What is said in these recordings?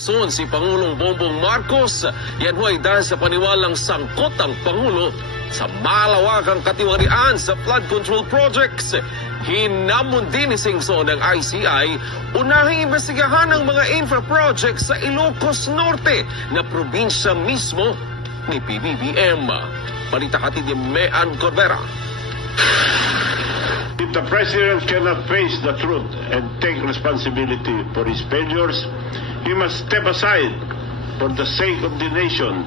Son si Pangulong Bongbong Marcos, yan huway dahil sa paniwalang sangkot ang Pangulo sa malawakang katiwarian sa flood control projects. Hinamon din ni Singson ng ICI, unahing imbestigahan ang mga infra projects sa Ilocos Norte na probinsya mismo ni PBBM. Balita hatid ni Mean Corbera. If the President cannot face the truth and take responsibility for his failures, he must step aside for the sake of the nation.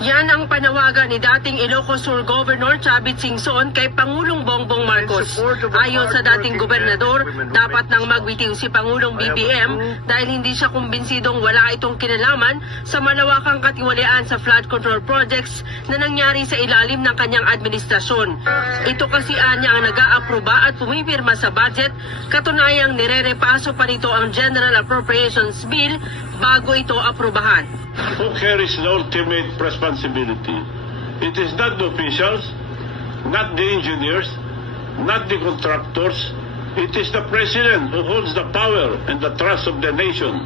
Yan ang panawagan ni dating Ilocos Sur Governor Chavit Singson kay Pangulong Bongbong Marcos. Ayon sa dating gobernador, dapat nang magbitiw si Pangulong BBM dahil hindi siya kumbinsidong wala itong kinalaman sa malawakang katiwalian sa flood control projects na nangyari sa ilalim ng kanyang administrasyon. Ito kasi anya ang nag-aaproba at pumipirma sa budget, katunayang nire-repaso pa nito ang General Appropriations Bill bago ito aprobahan. Who carries the ultimate responsibility? It is not the officials, not the engineers, not the contractors. It is the President who holds the power and the trust of the nation.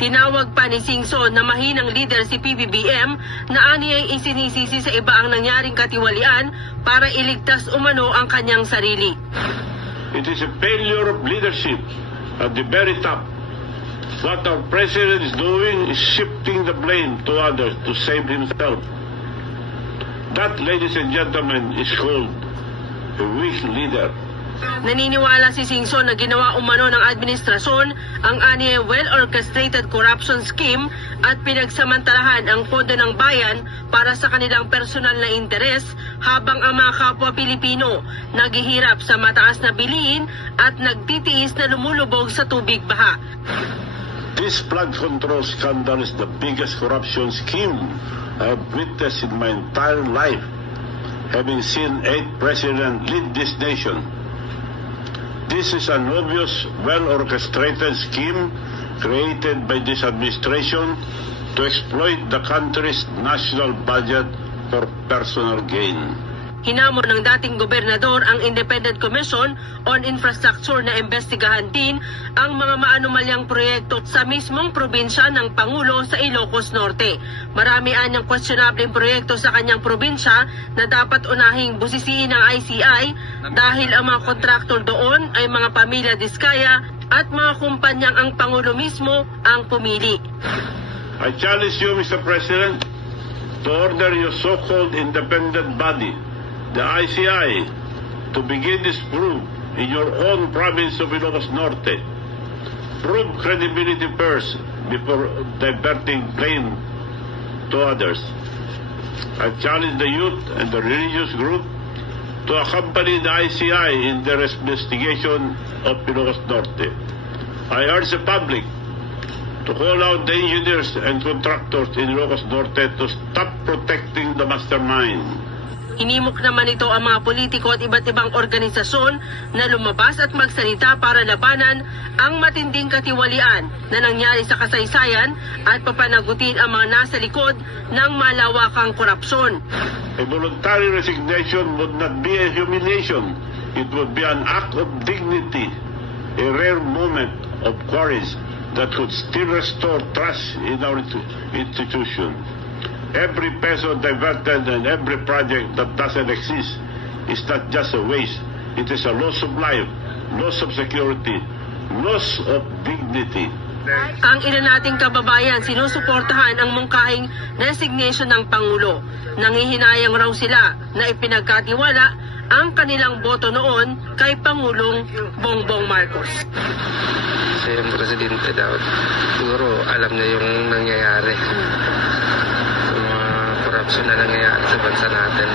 Tinawag pa ni Singson na mahinang leader si PBBM na aniyay isinisisi sa iba ang nangyaring katiwalian para iligtas umano ang kanyang sarili. It is a failure of leadership at the very top. What our President is doing is shifting the blame to others to save himself. That, ladies and gentlemen, is called a weak leader. Naniniwala si Singson na ginawa umano ng administrasyon ang aniyay well-orchestrated corruption scheme at pinagsamantalahan ang pondo ng bayan para sa kanilang personal na interes habang ang mga kapwa Pilipino naghihirap sa mataas na bilihin at nagtitiis na lumulubog sa tubig baha. This flood control scandal is the biggest corruption scheme I have witnessed in my entire life, having seen 8 presidents lead this nation. This is an obvious, well-orchestrated scheme created by this administration to exploit the country's national budget for personal gain. Hinamon ng dating gobernador ang Independent Commission on Infrastructure na imbestigahan din ang mga maanumalyang proyekto sa mismong probinsya ng Pangulo sa Ilocos Norte. Marami anyang questionableng proyekto sa kanyang probinsya na dapat unahing busisiin ng ICI dahil ang mga kontraktor doon ay mga pamilya Diskaya at mga kumpanyang ang Pangulo mismo ang pumili. I challenge you, Mr. President, to order your so-called independent body, the ICI, to begin this probe in your own province of Ilocos Norte. Prove credibility first before diverting blame to others. I challenge the youth and the religious group to accompany the ICI in their investigation of Ilocos Norte. I urge the public to call out the engineers and contractors in Ilocos Norte to stop protecting the mastermind. Hinimok naman ito ang mga politiko at iba't ibang organisasyon na lumabas at magsalita para labanan ang matinding katiwalian na nangyari sa kasaysayan at papanagutin ang mga nasa likod ng malawakang korupsyon. A voluntary resignation would not be a humiliation. It would be an act of dignity, a rare moment of courage that could still restore trust in our institution. Every peso diverted and every project that doesn't exist is not just a waste. It is a loss of life, loss of security, loss of dignity. Ang ilan nating kababayan sinusuportahan ang mungkahing resignation ng Pangulo. Nangihinayang raw sila na ipinagkatiwala ang kanilang boto noon kay Pangulong Bongbong Marcos. Kasi yung presidente daw, siguro alam niya yung nangyayari. Yung mga korupsyon na nangyayari sa bansa natin.